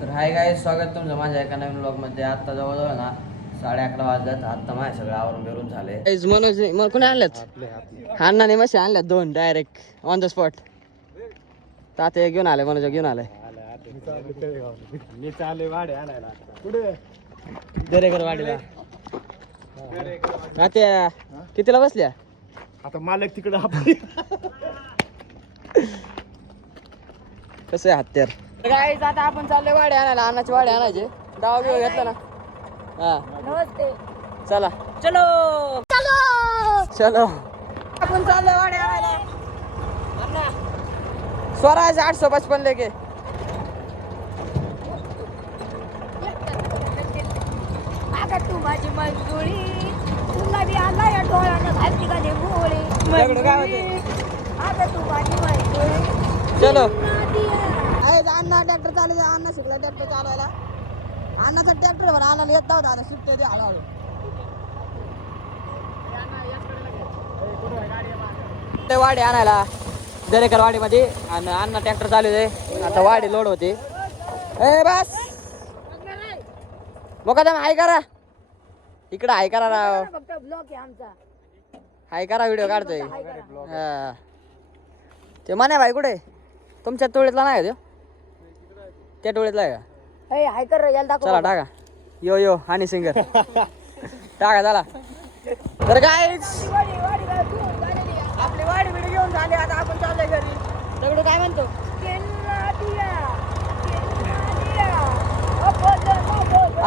तर hi guys, स्वागत तुमचं माझ्या एका नवीन ब्लॉगमध्ये. आत्ता जवळजवळ ना 11:30 वाजल्यात. आत्ता माझ्या सगळं आवरून बिरून झाले. मनोज कोणी आणल्यात? अण्णाने मशी आणल्यात 2 डायरेक्ट ऑन द स्पॉट. ताते घेऊन आले, मनोज घेऊन आले. मी चालले वाडे आणायला. कुठे दरेकर वाडीला. तात्या कितीला बसल्या? आता मालक तिकडे आपली कसं आहे हत्यार? गाईज आता आपण चाललोय वाडे आणायला. अन्नाची वाडे आणायचे. डाव बिव घेतला ना. हा नमस्ते. चला चलो चलो चलो. आपण चाललो वाडे आणायला. स्वराज 855 लेके. अगं तू माझी मंजुळी, तुला बी आला या डोळ्यानं घालती का ते गोळी. दगडू काय होते? अगं तू माझी मंजुळी. चलो. अण्णा ट्रॅक्टर चालू. अण्णा शिकला ट्रॅक्टर चालवायला. अण्णाचा ट्रॅक्टर भर अण्णाला येत नव्हता. आता सुट्टे ते हळूहळू. वाडी आणायला दरेकर वाडीमध्ये. आणि अण्णा ट्रॅक्टर चालू आहे. आता वाडी लोड होते. ए बस मुकादम हाय करा. इकडं हाय करा राव. फक्त ब्लॉक आहे आमचा. हाय करा, व्हिडिओ काढतोय. हा ते माने भाई कुठे? तुमच्या टोळीतला नाही का? त्या टोळीतला आहे का? ए हाय कर याला दाखव. चला टाका. यो यो आणि सिंगर टाका चला. तर गाईज आपली वाडी बिडी घेऊन झाली. आता आपण चाललोय घरी. दगडू काय म्हणतो?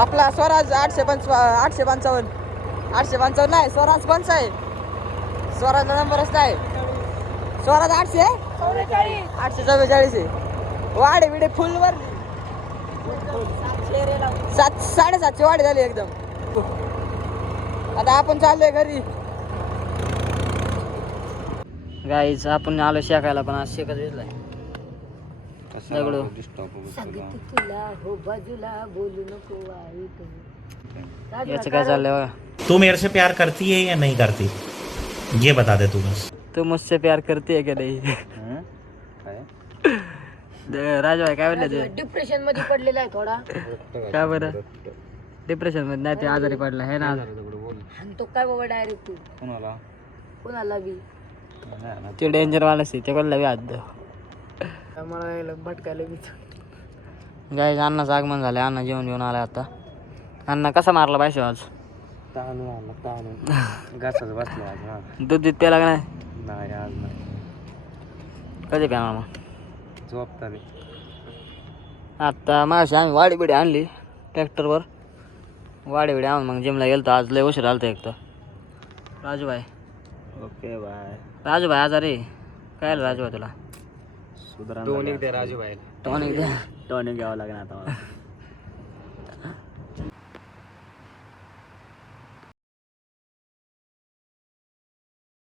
आपला स्वराज 855 नाही, स्वराज 5 आहे. स्वराजचा नंबरच नाही. स्वराज 844 आहे. वाढे बिडे फुल वर 7:30 वाढे झाली एकदम. आता आपण चाललोय घरी. गाईज आपण आलो शेकायला, पण आज शेकच दिसलाय. दगडू तुला हो बाजूला बोलू नको वाईट. याचं काय चाललंय बघा. तू मेरे से प्यार करती है या नहीं करती, ये बता दे तू बस. तू मुझसे प्यार करते है की नाही? राजू भाई काय म्हणले? डिप्रेशन मध्ये पडलेला आहे थोडा. काय बरं? डिप्रेशन मध्ये नाही, ते आजारी पडला आहे ना. आणि तो काय बाबा डायरेक्ट तू कोणाला बी ते डेंजर माणूस आहे. ते कोणाला बी हात देव. मला भटकायला बी. गाईज अण्णाचं आगमन झालं. अण्णा जेवण घेऊन आलाय आता. अण्णा कसा मारला पाहिजे आज? दूध देत प्याला का नाही? कधी प्याणार मग? आता माशी आम्ही वाडी बिडी आणली ट्रॅक्टरवर. वाडी बिडी आणून मग जिमला गेलो. आज लय उशीर आलता एक तर. Rajubhai okay bye. राजूभाई आजारी. काय राजूभाई तुला? टॉनिक दे राजूभाई. टॉनिक द्या. टॉनिक घ्यावं लागेल आता मला.